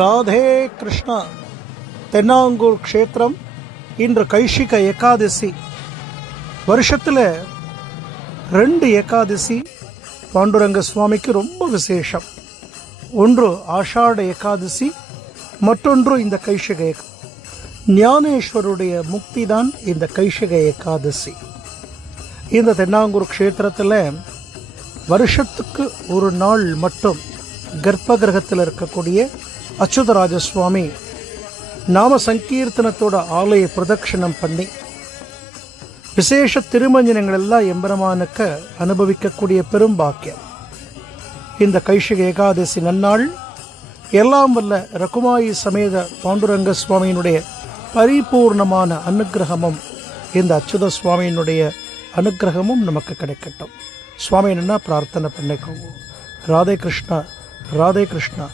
ராதே கிருஷ்ணா. தென்னாங்கூர் க்ஷேத்திரம் இன்று கைஷிக ஏகாதசி. வருஷத்தில் 2 ஏகாதசி பாண்டுரங்க சுவாமிக்கு ரொம்ப விசேஷம். ஒன்று ஆஷாட ஏகாதசி, மற்றொன்று இந்த கைஷிக ஞானேஸ்வருடைய முக்தி தான் இந்த கைஷிக ஏகாதசி. இந்த தென்னாங்கூர் க்ஷேத்திரத்தில் வருஷத்துக்கு ஒரு நாள் மட்டும் கர்ப்ப கிரகத்தில் இருக்கக்கூடிய அச்சுதராஜ சுவாமி நாம சங்கீர்த்தனத்தோட ஆலய பிரதட்சணம் பண்ணி விசேஷ திருமஞ்சனங்கள் எல்லாம் எம்பெருமானுக்கு அனுபவிக்கக்கூடிய பெரும் பாக்கியம். இந்த கைஷிக ஏகாதசி நன்னாள் எல்லாம் வல்ல ரகுமாயி சமேத பாண்டுரங்க சுவாமியினுடைய பரிபூர்ணமான அனுக்கிரகமும் இந்த அச்சுத சுவாமியினுடைய அனுக்கிரகமும் நமக்கு கிடைக்கட்டும். சுவாமி என்ன பிரார்த்தனை பண்ணிக்கோங்க. ராதே கிருஷ்ணா, ராதே கிருஷ்ணா.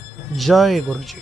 ஜெய் குருஜி.